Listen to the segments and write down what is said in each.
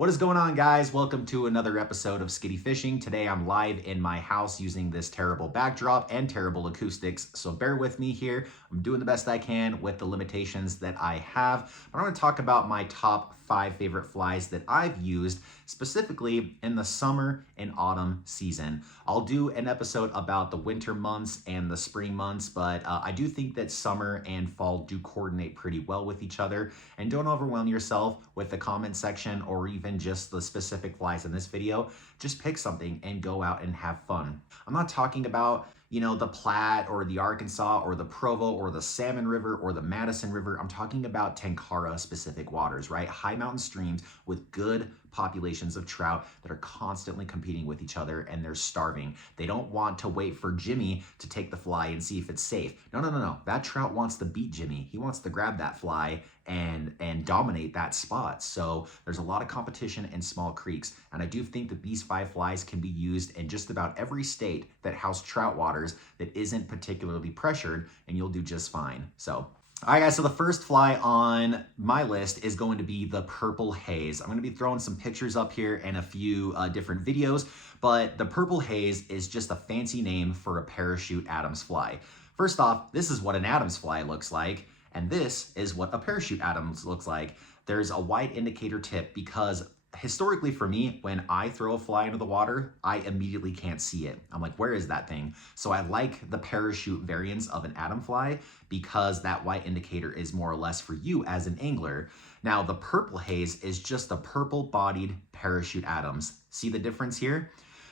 What is going on, guys? Welcome to another episode of Skiddy Fishing. Today I'm live in my house using this terrible backdrop and terrible acoustics, so bear with me here. I'm doing the best I can with the limitations that I have. But I'm going to talk about my top 5 favorite flies that I've used specifically in the summer and autumn season. I'll do an episode about the winter months and the spring months, but I do think that summer and fall do coordinate pretty well with each other. And don't overwhelm yourself with the comment section or even just the specific flies in this video. Just pick something and go out and have fun. I'm not talking about, the Platte or the Arkansas or the Provo or the Salmon River or the Madison River. I'm talking about Tenkara specific waters, right? High mountain streams with good populations of trout that are constantly competing with each other and they're starving. They don't want to wait for Jimmy to take the fly and see if it's safe. No. That trout wants to beat Jimmy. He wants to grab that fly and dominate that spot. So there's a lot of competition in small creeks. And I do think that these 5 flies can be used in just about every state that house trout waters that isn't particularly pressured, and you'll do just fine. So all right, guys, so the first fly on my list is going to be the purple haze. I'm going to be throwing some pictures up here and a few different videos, but the purple haze is just a fancy name for a parachute Adams fly. First off, this is what an Adams fly looks like, and this is what a parachute Adams looks like. There's a white indicator tip because historically for me, when I throw a fly into the water, I immediately can't see it. I'm like, where is that thing? So I like the parachute variants of an Adam fly because that white indicator is more or less for you as an angler. Now the purple haze is just a purple bodied parachute Adams. See the difference here?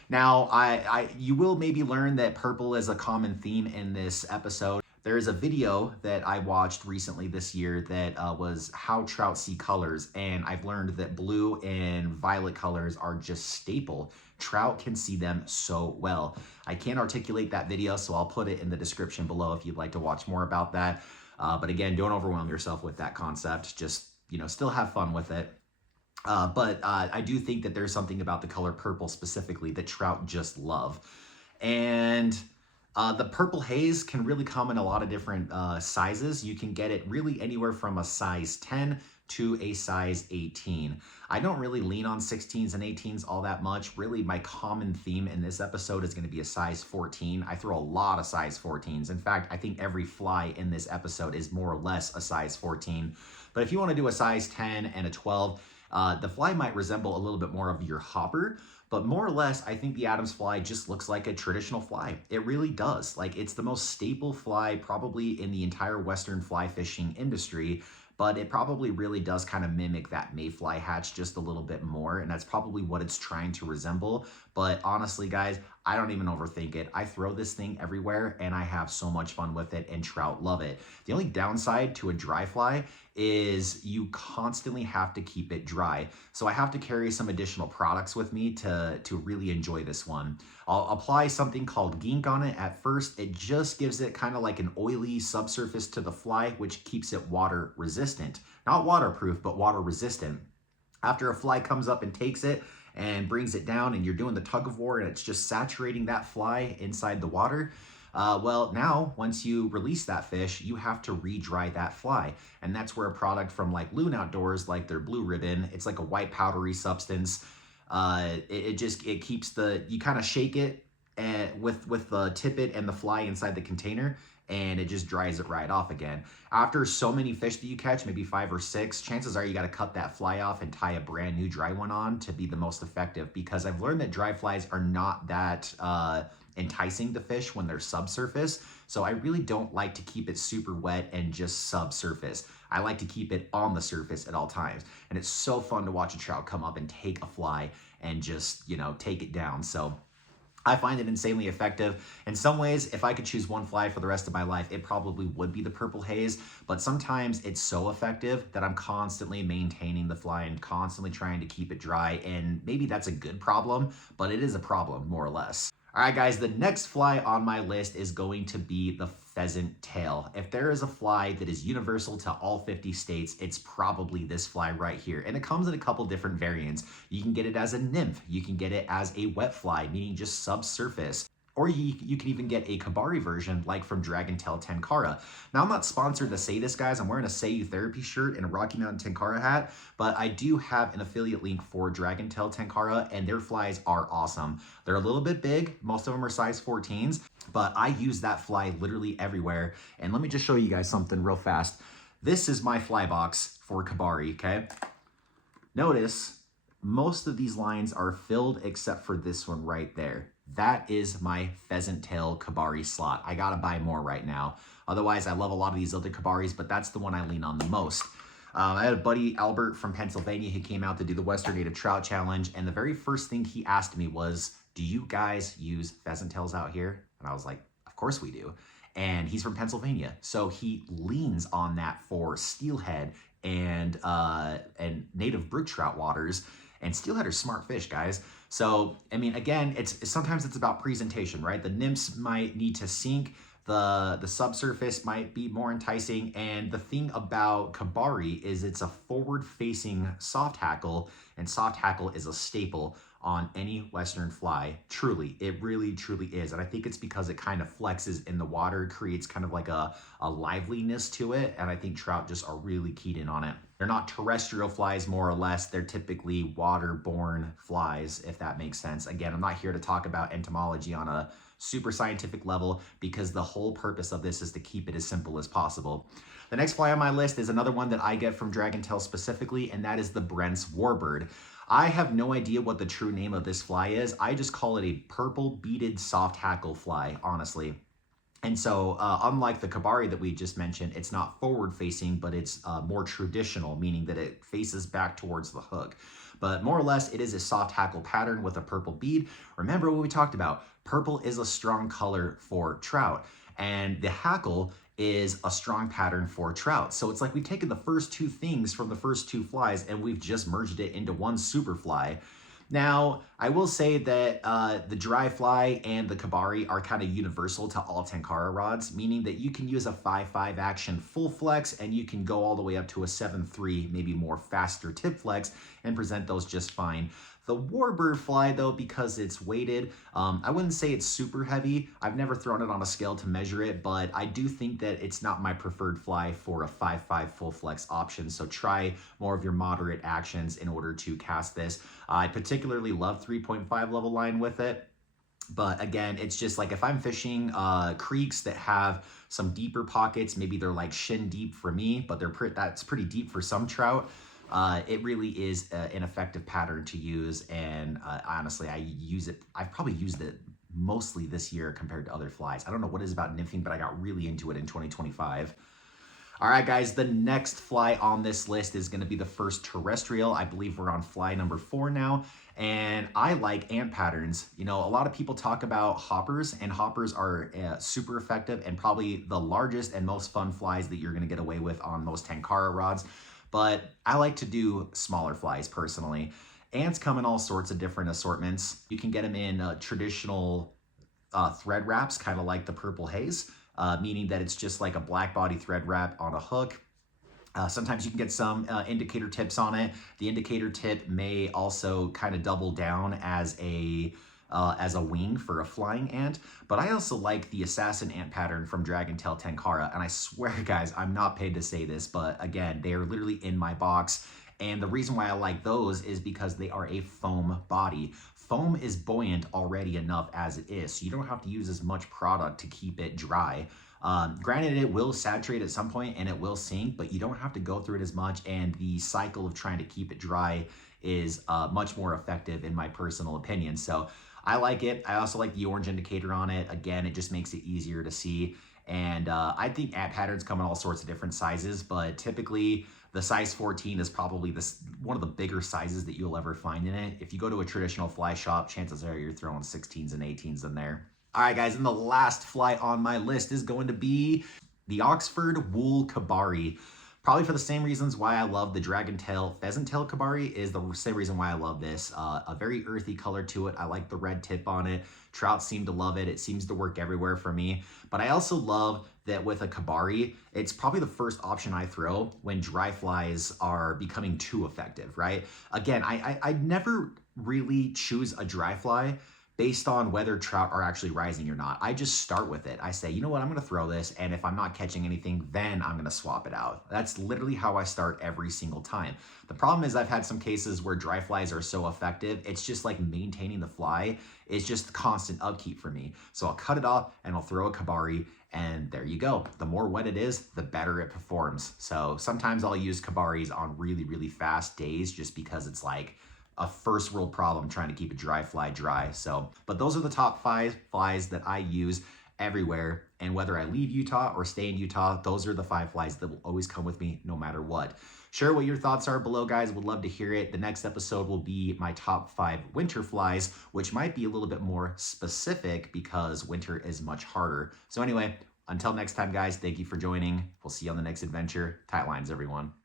Now, you will maybe learn that purple is a common theme in this episode. There is a video that I watched recently this year that was how trout see colors, and I've learned that blue and violet colors are just staple. Trout can see them so well. I can't articulate that video, so I'll put it in the description below if you'd like to watch more about that. But again, don't overwhelm yourself with that concept. Just, still have fun with it. But I do think that there's something about the color purple specifically that trout just love. And the purple haze can really come in a lot of different sizes. You can get it really anywhere from a size 10 to a size 18. I don't really lean on 16s and 18s all that much. Really, my common theme in this episode is going to be a size 14. I throw a lot of size 14s. In fact, I think every fly in this episode is more or less a size 14. But if you want to do a size 10 and a 12, the fly might resemble a little bit more of your hopper. But more or less, I think the Adams fly just looks like a traditional fly. It really does. Like, it's the most staple fly probably in the entire Western fly fishing industry, but it probably really does kind of mimic that mayfly hatch just a little bit more, and that's probably what it's trying to resemble. But honestly, guys, I don't even overthink it. I throw this thing everywhere, and I have so much fun with it, and trout love it. The only downside to a dry fly is you constantly have to keep it dry. So I have to carry some additional products with me to really enjoy this one. I'll apply something called gink on it at first. It just gives it kind of like an oily subsurface to the fly, which keeps it water resistant. Not waterproof, but water resistant. After a fly comes up and takes it and brings it down and you're doing the tug of war and it's just saturating that fly inside the water, well, now, once you release that fish, you have to re-dry that fly. And that's where a product from like Loon Outdoors, like their Blue Ribbon, it's like a white powdery substance. It keeps you kind of shake it with the tippet and the fly inside the container, and it just dries it right off again. After so many fish that you catch, maybe 5 or 6, chances are you got to cut that fly off and tie a brand new dry one on to be the most effective, because I've learned that dry flies are not that enticing to fish when they're subsurface. So I really don't like to keep it super wet and just subsurface. I like to keep it on the surface at all times. And it's so fun to watch a trout come up and take a fly and just, take it down. So I find it insanely effective. In some ways, if I could choose one fly for the rest of my life, it probably would be the purple haze. But sometimes it's so effective that I'm constantly maintaining the fly and constantly trying to keep it dry. And maybe that's a good problem, but it is a problem, more or less. All right, guys, the next fly on my list is going to be the pheasant tail. If there is a fly that is universal to all 50 states, it's probably this fly right here. And it comes in a couple different variants. You can get it as a nymph. You can get it as a wet fly, meaning just subsurface. Or you can even get a Kebari version like from DRAGONtail Tenkara. Now, I'm not sponsored to say this, guys. I'm wearing a Say You Therapy shirt and a Rocky Mountain Tenkara hat, but I do have an affiliate link for DRAGONtail Tenkara, and their flies are awesome. They're a little bit big. Most of them are size 14s, but I use that fly literally everywhere. And let me just show you guys something real fast. This is my fly box for Cabari, okay? Notice most of these lines are filled except for this one right there. That is my Pheasant Tail Cabari slot. I gotta buy more right now. Otherwise, I love a lot of these other Cabaris, but that's the one I lean on the most. I had a buddy, Albert from Pennsylvania, who came out to do the Western Native Trout Challenge, and the very first thing he asked me was, do you guys use pheasant tails out here? And I was like, of course we do. And he's from Pennsylvania, so he leans on that for steelhead and native brook trout waters. And steelhead are smart fish, guys. So, I mean, again, sometimes it's about presentation, right? The nymphs might need to sink, the subsurface might be more enticing, and the thing about Cabari is it's a forward-facing soft hackle, and soft hackle is a staple on any Western fly. Truly, it really, truly is. And I think it's because it kind of flexes in the water, creates kind of like a liveliness to it, and I think trout just are really keyed in on it. They're not terrestrial flies, more or less. They're typically waterborne flies, if that makes sense. Again, I'm not here to talk about entomology on a super scientific level because the whole purpose of this is to keep it as simple as possible. The next fly on my list is another one that I get from DRAGOntail specifically, and that is the Brent's Warbird. I have no idea what the true name of this fly is. I just call it a purple beaded soft hackle fly, honestly. And so unlike the Cabari that we just mentioned, it's not forward facing, but it's more traditional, meaning that it faces back towards the hook. But more or less, it is a soft hackle pattern with a purple bead. Remember what we talked about. Purple is a strong color for trout, and the hackle is a strong pattern for trout. So it's like we've taken the first two things from the first two flies and we've just merged it into one super fly. Now, I will say that the dry fly and the Cabari are kind of universal to all Tenkara rods, meaning that you can use a 5.5 action full flex and you can go all the way up to a 7.3, maybe more faster tip flex, and present those just fine. The Warbird fly, though, because it's weighted, I wouldn't say it's super heavy. I've never thrown it on a scale to measure it, but I do think that it's not my preferred fly for a 5.5 full flex option. So try more of your moderate actions in order to cast this. I particularly love 3.5 level line with it. But again, it's just like if I'm fishing creeks that have some deeper pockets, maybe they're like shin deep for me, but that's pretty deep for some trout. It really is an effective pattern to use, and honestly, I've probably used it mostly this year compared to other flies. I don't know what it is about nymphing, but I got really into it in 2025. All right, guys, the next fly on this list is going to be the first terrestrial. I believe we're on fly number 4 now, and I like ant patterns. You know, a lot of people talk about hoppers, and hoppers are super effective and probably the largest and most fun flies that you're going to get away with on most Tenkara rods. But I like to do smaller flies personally. Ants come in all sorts of different assortments. You can get them in traditional thread wraps, kind of like the purple haze, meaning that it's just like a black body thread wrap on a hook. Sometimes you can get some indicator tips on it. The indicator tip may also kind of double down as a wing for a flying ant, but I also like the assassin ant pattern from DRAGOntail Tenkara, and I swear, guys, I'm not paid to say this, but again, they are literally in my box, and the reason why I like those is because they are a foam body. Foam is buoyant already enough as it is, so you don't have to use as much product to keep it dry. Granted, it will saturate at some point and it will sink, but you don't have to go through it as much, and the cycle of trying to keep it dry is much more effective in my personal opinion. So I like it. I also like the orange indicator on it. Again, it just makes it easier to see. And I think ant patterns come in all sorts of different sizes, but typically the size 14 is probably one of the bigger sizes that you'll ever find in it. If you go to a traditional fly shop, chances are you're throwing 16s and 18s in there. All right, guys, and the last fly on my list is going to be the Oxford Wool Cabari. Probably for the same reasons why I love the DRAGOntail Pheasant Tail Cabari is the same reason why I love this. A very earthy color to it. I like the red tip on it. Trout seem to love it. It seems to work everywhere for me. But I also love that with a Cabari, it's probably the first option I throw when dry flies are becoming too effective, right? Again, I never really choose a dry fly based on whether trout are actually rising or not. I just start with it. I say, you know what, I'm gonna throw this, and if I'm not catching anything, then I'm gonna swap it out. That's literally how I start every single time. The problem is I've had some cases where dry flies are so effective, it's just like maintaining the fly is just constant upkeep for me. So I'll cut it off and I'll throw a Cabari, and there you go. The more wet it is, the better it performs. So sometimes I'll use Cabaris on really, really fast days just because it's like a first world problem trying to keep a dry fly dry. So, but those are the top 5 flies that I use everywhere. And whether I leave Utah or stay in Utah, those are the 5 flies that will always come with me no matter what. Share what your thoughts are below, guys. Would love to hear it. The next episode will be my top 5 winter flies, which might be a little bit more specific because winter is much harder. So anyway, until next time, guys, thank you for joining. We'll see you on the next adventure. Tight lines, everyone.